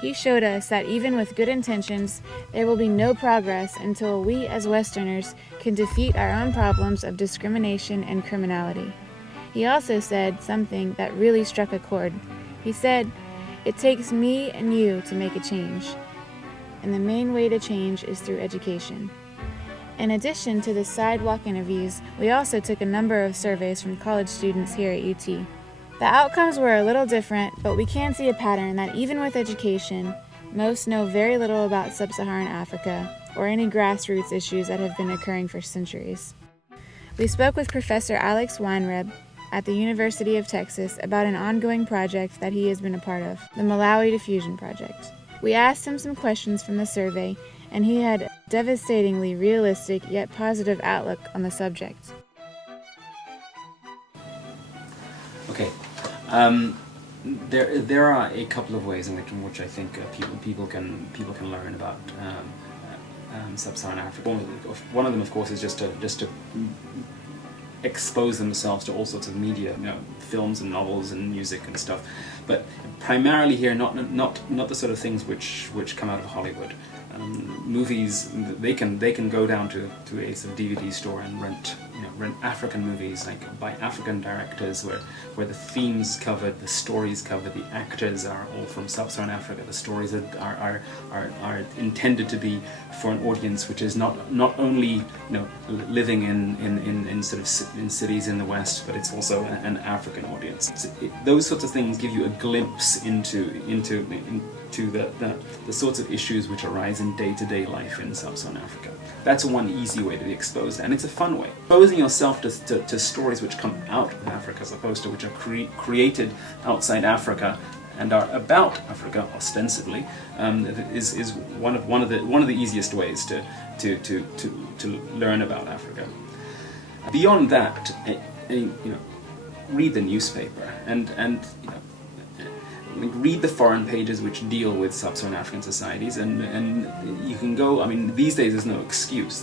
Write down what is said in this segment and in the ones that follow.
He showed us that even with good intentions, there will be no progress until we as Westerners can defeat our own problems of discrimination and criminality. He also said something that really struck a chord. He said, "It takes me and you to make a change. And the main way to change is through education." In addition to the sidewalk interviews, we also took a number of surveys from college students here at UT. The outcomes were a little different, but we can see a pattern that even with education, most know very little about sub-Saharan Africa or any grassroots issues that have been occurring for centuries. We spoke with Professor Alex Weinreb at the University of Texas about an ongoing project that he has been a part of, the Malawi Diffusion Project. We asked him some questions from the survey, and he had a devastatingly realistic yet positive outlook on the subject. Okay. There are a couple of ways in which I think people can learn about sub-Saharan Africa. One of them, of course, is just to expose themselves to all sorts of media, films and novels and music and stuff. But primarily here, not the sort of things which come out of Hollywood. Movies, they can go down to a sort of DVD store and rent African movies, like by African directors, where the themes covered, the stories covered, the actors are all from sub-Saharan Africa. The stories are intended to be for an audience which is not only living in cities in the West, but it's also an African audience. Those sorts of things give you a glimpse into the sorts of issues which arise in day-to-day life in sub-Saharan Africa. That's one easy way to be exposed, and it's a fun way. Exposing yourself to stories which come out of Africa as opposed to which are created outside Africa and are about Africa ostensibly is one of the easiest ways to learn about Africa. Beyond that, read the newspaper and read the foreign pages which deal with sub-Saharan African societies, and you can go. I mean, these days there's no excuse.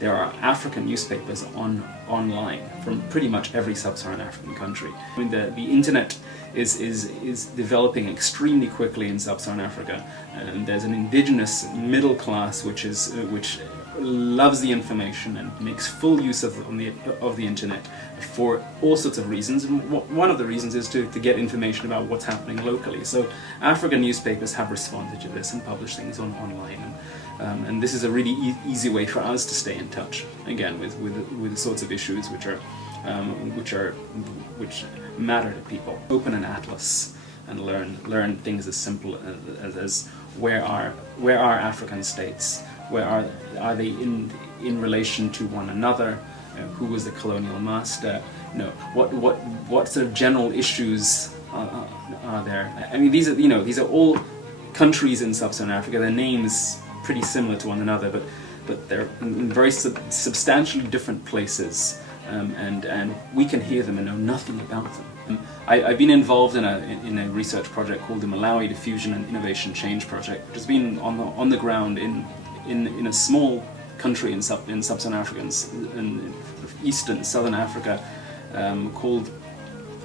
There are African newspapers online from pretty much every sub-Saharan African country. I mean, the internet is developing extremely quickly in sub-Saharan Africa, and there's an indigenous middle class which loves the information and makes full use of the internet for all sorts of reasons. And one of the reasons is to get information about what's happening locally. So African newspapers have responded to this and published things online, and this is a really easy way for us to stay in touch again with the sorts of issues which matter to people. Open an atlas and learn things as simple as where are African states. Where are they in relation to one another? Who was the colonial master? What sort of general issues are there? I mean, these are all countries in sub-Saharan Africa. Their names pretty similar to one another, but they're in very substantially different places, and we can hear them and know nothing about them. I've been involved in a research project called the Malawi Diffusion and Innovation Change Project, which has been on the ground in a small country in sub-Saharan Africa, in eastern southern Africa, called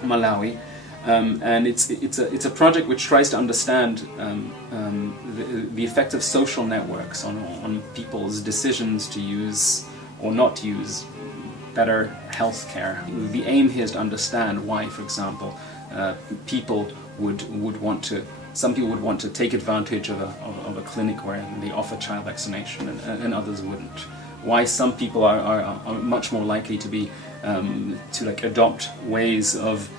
Malawi, and it's a project which tries to understand the effect of social networks on people's decisions to use or not use better health care. The aim here is to understand why, for example, people would want to. Some people would want to take advantage of a clinic where they offer child vaccination and others wouldn't. Why some people are much more likely to be to adopt ways of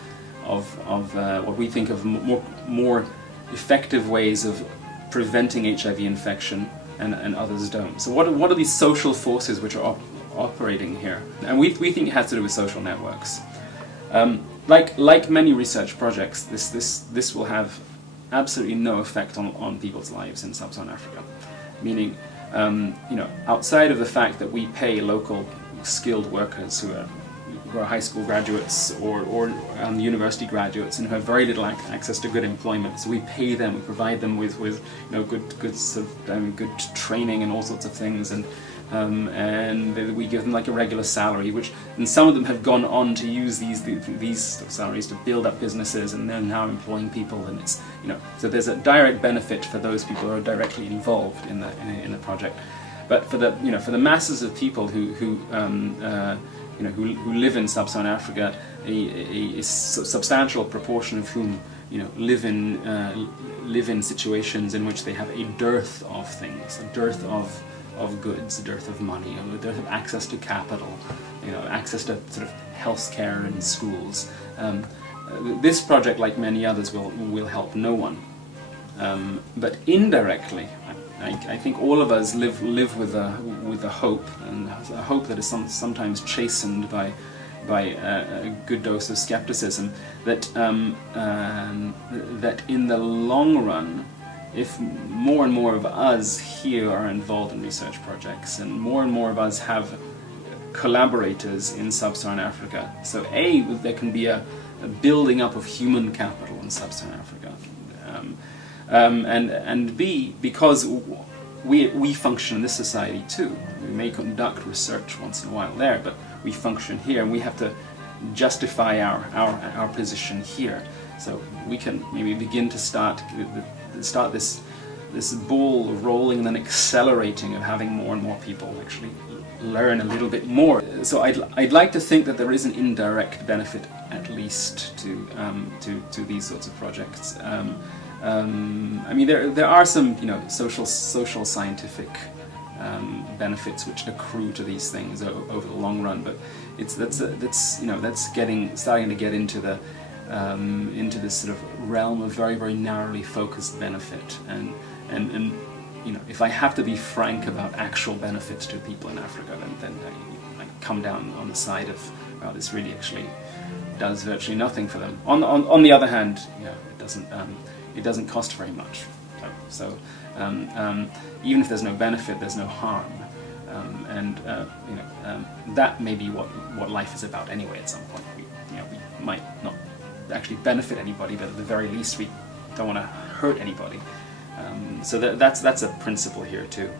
what we think of more effective ways of preventing HIV infection and others don't. So what are these social forces which are operating here? And we think it has to do with social networks. Like many research projects, this will have absolutely no effect on people's lives in sub-Saharan Africa. Meaning, outside of the fact that we pay local skilled workers who are high school graduates or university graduates and who have very little access to good employment, so we pay them, we provide them with good sort of good training and all sorts of things, and and we give them like a regular salary, and some of them have gone on to use these salaries to build up businesses, and they're now employing people, and it's, so there's a direct benefit for those people who are directly involved in the project. But for the masses of people who live in sub-Saharan Africa, a substantial proportion of whom live in situations in which they have a dearth of things, a dearth of goods, a dearth of money, a dearth of access to capital, access to sort of healthcare and schools. This project, like many others, will help no one. But indirectly, I think all of us live with a hope, and a hope that is sometimes chastened by a good dose of skepticism, that that in the long run, if more and more of us here are involved in research projects, and more of us have collaborators in sub-Saharan Africa, so there can be a building up of human capital in sub-Saharan Africa, and B, because we function in this society too. We may conduct research once in a while there, but we function here, and we have to justify our position here. So we can maybe begin to start this ball rolling and then accelerating of having more and more people actually learn a little bit more. So I'd like to think that there is an indirect benefit, at least, to these sorts of projects. I mean, there are some social scientific benefits which accrue to these things over the long run, but that's starting to get into this sort of realm of very, very narrowly focused benefit, and if I have to be frank about actual benefits to people in Africa, then I come down on the side of, well, this really actually does virtually nothing for them. On the other hand, it doesn't cost very much. So even if there's no benefit, there's no harm, and that may be what life is about anyway. At some point, we might not actually benefit anybody, but at the very least, we don't want to hurt anybody. So that's a principle here too.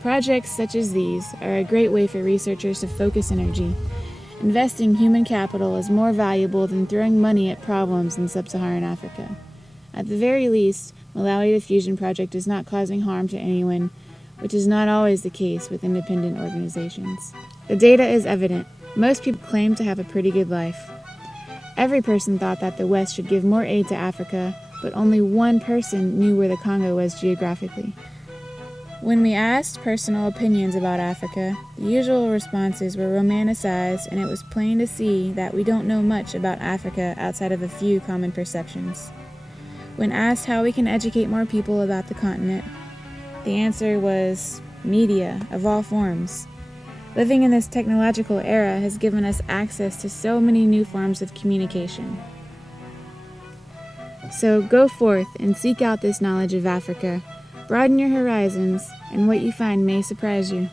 Projects such as these are a great way for researchers to focus energy. Investing human capital is more valuable than throwing money at problems in sub-Saharan Africa. At the very least, Malawi Diffusion Project is not causing harm to anyone, which is not always the case with independent organizations. The data is evident. Most people claim to have a pretty good life. Every person thought that the West should give more aid to Africa, but only one person knew where the Congo was geographically. When we asked personal opinions about Africa, the usual responses were romanticized, and it was plain to see that we don't know much about Africa outside of a few common perceptions. When asked how we can educate more people about the continent, the answer was media of all forms. Living in this technological era has given us access to so many new forms of communication. So go forth and seek out this knowledge of Africa. Broaden your horizons, and what you find may surprise you.